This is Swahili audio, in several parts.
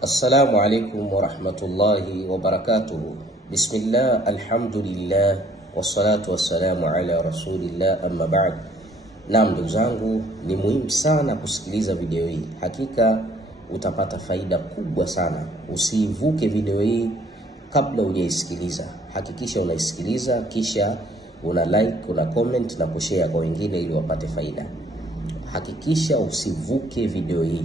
Assalamu alaikum wa rahmatullahi wa barakatuhu. Bismillah, alhamdulillah, wassalatu wassalamu ala rasulillah, amma ba'd. Naam ndugu zangu, ni muhimu sana kusikiliza video hii. Hakika utapata faida kubwa sana. Usivuke video hii kabla hujaisikiliza. Hakikisha unaisikiliza, kisha una like, una comment na kushare kwa wengine ili wapate faida. Hakikisha usivuke video hii.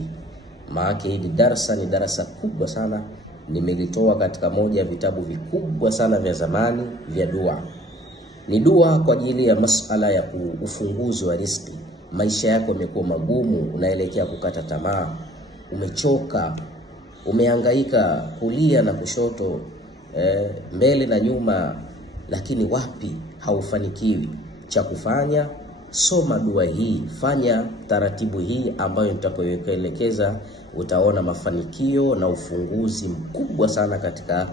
Maana hili darasa ni darasa kubwa sana, nimelitoa katika moja ya vitabu vikubwa sana vya zamani vya dua. Ni dua kwa ajili ya masala ya ufunguzi wa riziki. Maisha yako yamekuwa magumu, unaelekea kukata tamaa, umechoka, umehangaika kulia na kushoto, mbele na nyuma, lakini wapi haufanikiwi. Cha kufanya, soma dua hii, fanya taratibu hii ambayo nitakuelekeza, utaona mafanikio na ufunguzi mkubwa sana katika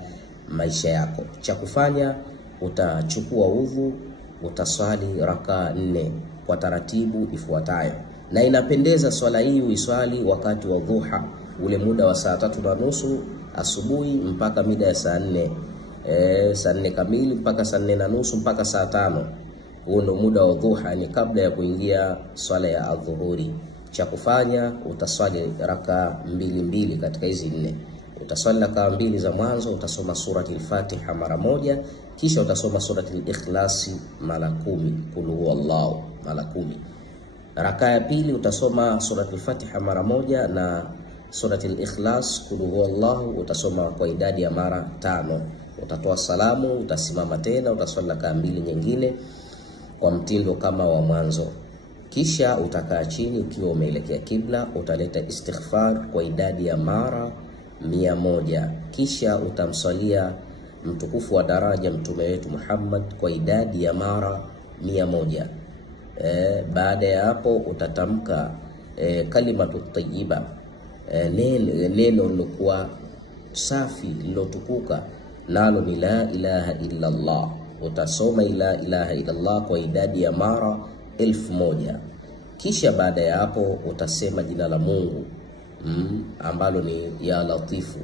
maisha yako. Cha kufanya, utachukua udhu, utaswali raka 4 kwa taratibu ifuatayo. Na inapendeza swala hii uiswali wakati wa dhuha, ule muda wa saa 3:30 asubuhi mpaka mida ya saa 4, saa 4 kamili mpaka saa 4:30 mpaka saa 5. Huo ndio muda wa dhuha, ni kabla ya kuingia swala ya adhuhuri. Cha kufanya, utaswali raka 2 katika hizi 4. Utaswali raka 2 za mwanzo, utasoma surati al-Fatiha mara 1, kisha utasoma surati al-Ikhlas mara 10, kul huwallahu mara 10. Raka ya pili utasoma surati al-Fatiha mara 1 na surati al-Ikhlas kul huwallahu utasoma kwa idadi ya mara 5. Utatoa salamu, utasimama tena, utaswali raka 2 nyingine kwa mtindo kama wa mwanzo. Kisha utakaa chini ukiwa umeelekea kibla, utaleta istighfar kwa idadi ya mara 100. Kisha utamswalia mtukufu wa daraja mtume wetu Muhammad kwa idadi ya mara 100. Baada ya hapo utatamka kalimatu tayyiba, neno lilokuwa safi lilotukuka, nalo ni la ilaha illa Allah. Utasoma la ilaha illa Allah kwa idadi ya mara 1000. Kisha baada ya hapo utasema jina la Mungu ambalo ni ya Latifu,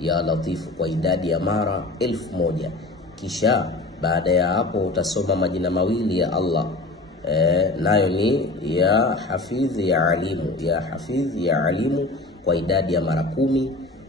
ya Latifu kwa idadi ya mara 1000. Kisha baada ya hapo utasoma majina mawili ya Allah, nayo ni ya Hafidh ya Alimu, ya Hafidh ya Alimu kwa idadi ya mara 10.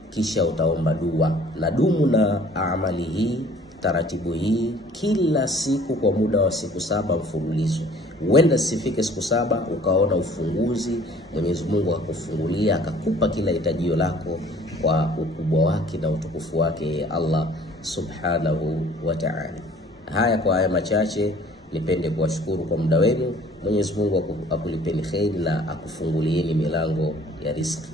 Kisha utaomba dua. Na dumu na amali hii, taratibu hii kila siku kwa muda wa siku 7 mfululizo. Huenda sifike siku 7 ukaona ufunguzi, Mwenyezi Mungu akakufungulia, akakupa kila hitajio lako kwa ukubwa wake na utukufu wake Allah subhanahu wa ta'ala. Kwa haya machache nipende kuwashukuru kwa muda wenu. Mwenyezi Mungu akulipeni kheri na akufungulieni milango ya riziki.